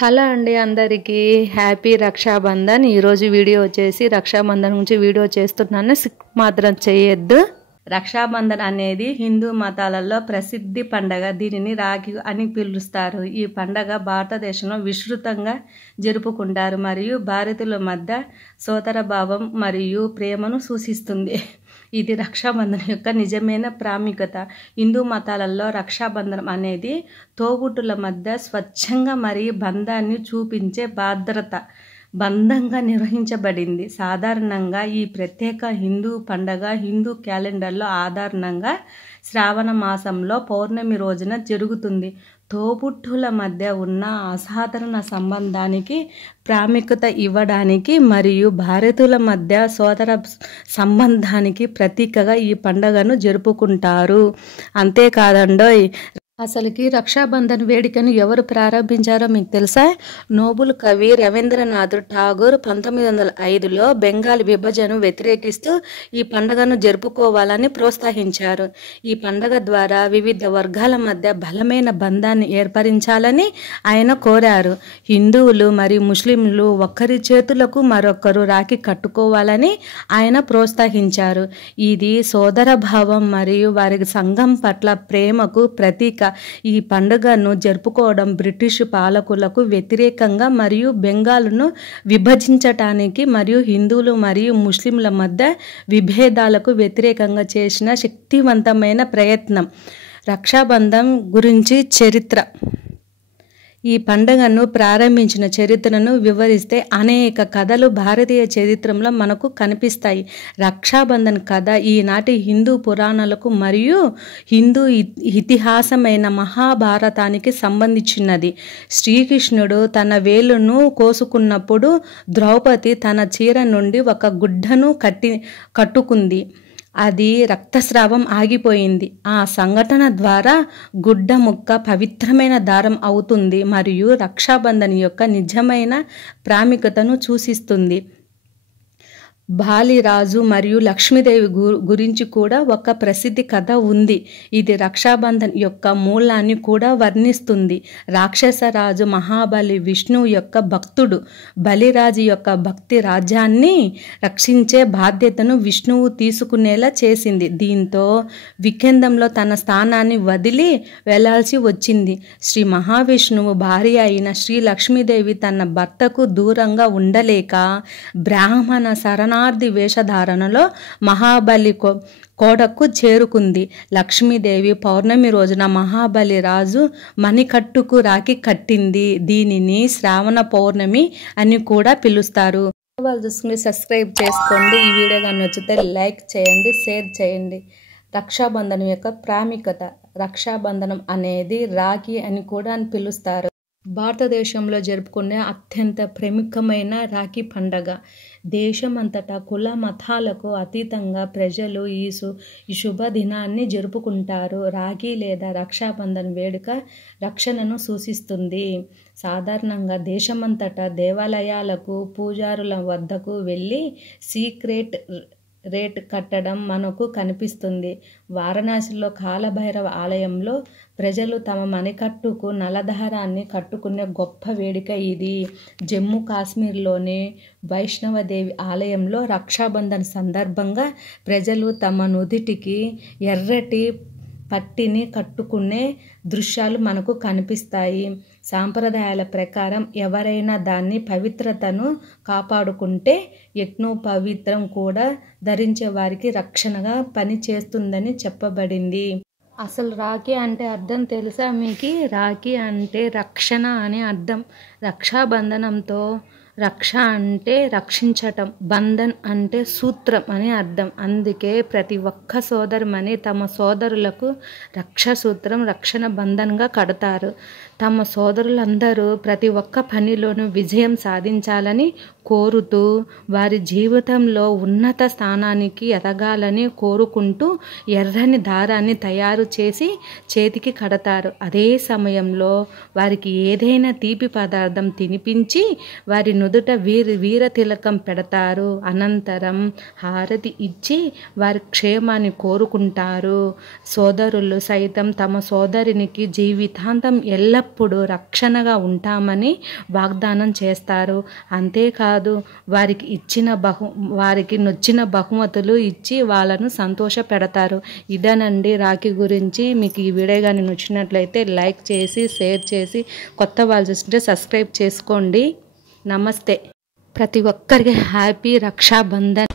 Hello అండి అందరికీ happy Rakshabandhan. ఈరోజు వీడియో వచ్చేసి రక్షాబంధన్ గురించి వీడియో చేస్తున్నాను. మాత్రం చేయొద్దు. రక్షాబంధన్ అనేది హిందూ మతాలలో ప్రసిద్ధి పండగ. దీనిని రాఖీ అని పిలుస్తారు. ఈ పండగ భారతదేశంలో విస్తృతంగా జరుపుకుంటారు మరియు భారతీయుల మధ్య సోదరభావం మరియు ప్రేమను సూచిస్తుంది. ఇది రక్షాబంధన్ యొక్క నిజమైన ప్రాముఖ్యత. హిందూ మతాలలో రక్షాబంధనం అనేది తోబుట్టుల మధ్య స్వచ్ఛంగా మరియు బంధాన్ని చూపించే బంధంగా నిర్వహించబడింది. సాధారణంగా ఈ ప్రత్యేక హిందూ పండగ హిందూ క్యాలెండర్లో ఆధారంగా శ్రావణ మాసంలో పౌర్ణమి రోజున జరుగుతుంది. తోబుట్టుల మధ్య ఉన్న అసాధారణ సంబంధానికి ప్రాముఖ్యత ఇవ్వడానికి మరియు భారతీయుల మధ్య సోదర సంబంధానికి ప్రతీకగా ఈ పండుగను జరుపుకుంటారు. అంతేకాదండోయ్, అసలుకి రక్షాబంధన్ వేడుకను ఎవరు ప్రారంభించారో మీకు తెలుసా? నోబుల్ కవి రవీంద్రనాథ్ ఠాగూర్ 1905లో బెంగాల్ విభజనను వ్యతిరేకిస్తూ ఈ పండుగను జరుపుకోవాలని ప్రోత్సహించారు. ఈ పండుగ ద్వారా వివిధ వర్గాల మధ్య బలమైన బంధాన్ని ఏర్పరించాలని ఆయన కోరారు. హిందువులు మరియు ముస్లింలు ఒకరి చేతులకు మరొకరు రాఖీ కట్టుకోవాలని ఆయన ప్రోత్సహించారు. ఇది సోదరభావం మరియు వారి సంఘం పట్ల ప్రేమకు ప్రతీక. ఈ పండుగను జరుపుకోవడం బ్రిటిష్ పాలకులకు వ్యతిరేకంగా మరియు బెంగాల్ను విభజించటానికి మరియు హిందువులు మరియు ముస్లింల మధ్య విభేదాలకు వ్యతిరేకంగా చేసిన శక్తివంతమైన ప్రయత్నం. రక్షాబంధన్ గురించి చరిత్ర. ఈ పండుగను ప్రారంభించిన చరిత్రను వివరిస్తే అనేక కథలు భారతీయ చరిత్రలో మనకు కనిపిస్తాయి. రక్షాబంధన్ కథ ఈనాటి హిందూ పురాణాలకు మరియు హిందూ ఇతిహాసమైన మహాభారతానికి సంబంధించినది. శ్రీకృష్ణుడు తన వేలును కోసుకున్నప్పుడు ద్రౌపది తన చీర నుండి ఒక గుడ్డను కట్టుకుంది. అది రక్తస్రావం ఆగిపోయింది. ఆ సంఘటన ద్వారా గుడ్డ ముక్క పవిత్రమైన దారం అవుతుంది మరియు రక్షాబంధన్ యొక్క నిజమైన ప్రాముఖ్యతను సూచిస్తుంది. బాలిరాజు మరియు లక్ష్మీదేవి గురించి కూడా ఒక ప్రసిద్ధి కథ ఉంది. ఇది రక్షాబంధన్ యొక్క మూలాన్ని కూడా వర్ణిస్తుంది. రాక్షసరాజు మహాబలి విష్ణువు యొక్క భక్తుడు. బలిరాజు యొక్క భక్తి రాజ్యాన్ని రక్షించే బాధ్యతను విష్ణువు తీసుకునేలా చేసింది. దీంతో వికేంద్రంలో తన స్థానాన్ని వదిలి వెళ్లాల్సి వచ్చింది. శ్రీ మహావిష్ణువు భార్య అయిన శ్రీ లక్ష్మీదేవి తన భర్తకు దూరంగా ఉండలేక బ్రాహ్మణ శరణార్థి వేషధారణలో మహాబలి కోటకు చేరుకుంది. లక్ష్మీదేవి పౌర్ణమి రోజున మహాబలి రాజు మణికట్టుకు రాఖీ కట్టింది. దీనిని శ్రావణ పౌర్ణమి అని కూడా పిలుస్తారు. వాళ్ళు చూసుకుని సబ్స్క్రైబ్ చేసుకోండి. ఈ వీడియో కానీ నచ్చితే లైక్ చేయండి, షేర్ చేయండి. రక్షాబంధనం యొక్క ప్రాముఖ్యత. రక్షాబంధనం అనేది రాఖీ అని కూడా పిలుస్తారు. భారతదేశంలో జరుపుకునే అత్యంత ప్రముఖమైన రాఖీ పండగ. దేశమంతటా కుల మతాలకు అతీతంగా ప్రజలు ఈ శుభదినాన్ని జరుపుకుంటారు. రాఖీ లేదా రక్షాబంధన్ వేడుక రక్షణను సూచిస్తుంది. సాధారణంగా దేశమంతటా దేవాలయాలకు పూజారుల వద్దకు వెళ్ళి సీక్రెట్ రేట్ కట్టడం మనకు కనిపిస్తుంది. వారణాసిలో కాలభైరవ ఆలయంలో ప్రజలు తమ మణికట్టుకు నల్లదారాన్ని కట్టుకునే గొప్ప వేడుక ఇది. జమ్మూ కాశ్మీర్లోని వైష్ణవదేవి ఆలయంలో రక్షాబంధన్ సందర్భంగా ప్రజలు తమ నుదిటికి ఎర్రటి పట్టిని కట్టుకునే దృశ్యాలు మనకు కనిపిస్తాయి. సాంప్రదాయాల ప్రకారం ఎవరైనా దాని పవిత్రతను కాపాడుకుంటే యజ్ఞోపవీత్రం కూడా ధరించే వారికి రక్షణగా పనిచేస్తుందని చెప్పబడింది. అసలు రాఖీ అంటే అర్థం తెలుసా మీకు? రాఖీ అంటే రక్షణ అని అర్థం. రక్షాబంధనంతో రక్ష అంటే రక్షించటం, బంధన్ అంటే సూత్రం అని అర్థం. అందుకే ప్రతి ఒక్క సోదరుమని తమ సోదరులకు రక్షా సూత్రం, రక్షణ బంధన్గా కడతారు. తమ సోదరులందరూ ప్రతి ఒక్క పనిలోనూ విజయం సాధించాలని కోరుతూ వారి జీవితంలో ఉన్నత స్థానానికి ఎదగాలని కోరుకుంటూ ఎర్రని దారాన్ని తయారు చేసి చేతికి కడతారు. అదే సమయంలో వారికి ఏదైనా తీపి పదార్థం తినిపించి వారి నుదుట వీర తిలకం పెడతారు. అనంతరం హారతి ఇచ్చి వారి క్షేమాన్ని కోరుకుంటారు. సోదరులు సైతం తమ సోదరునికి జీవితాంతం ఎల్లప్పుడూ ఎల్లప్పుడూ రక్షణగా ఉంటామని వాగ్దానం చేస్తారు. అంతేకాదు వారికి నొచ్చిన బహుమతులు ఇచ్చి వాళ్ళను సంతోష పెడతారు. ఇదేనండి రాఖీ గురించి. మీకు ఈ వీడియో కానీ నచ్చినట్లయితే లైక్ చేసి షేర్ చేసి కొత్త వాళ్ళు చూస్తుంటే సబ్స్క్రైబ్ చేసుకోండి. నమస్తే. ప్రతి ఒక్కరికి హ్యాపీ రక్షాబంధన్.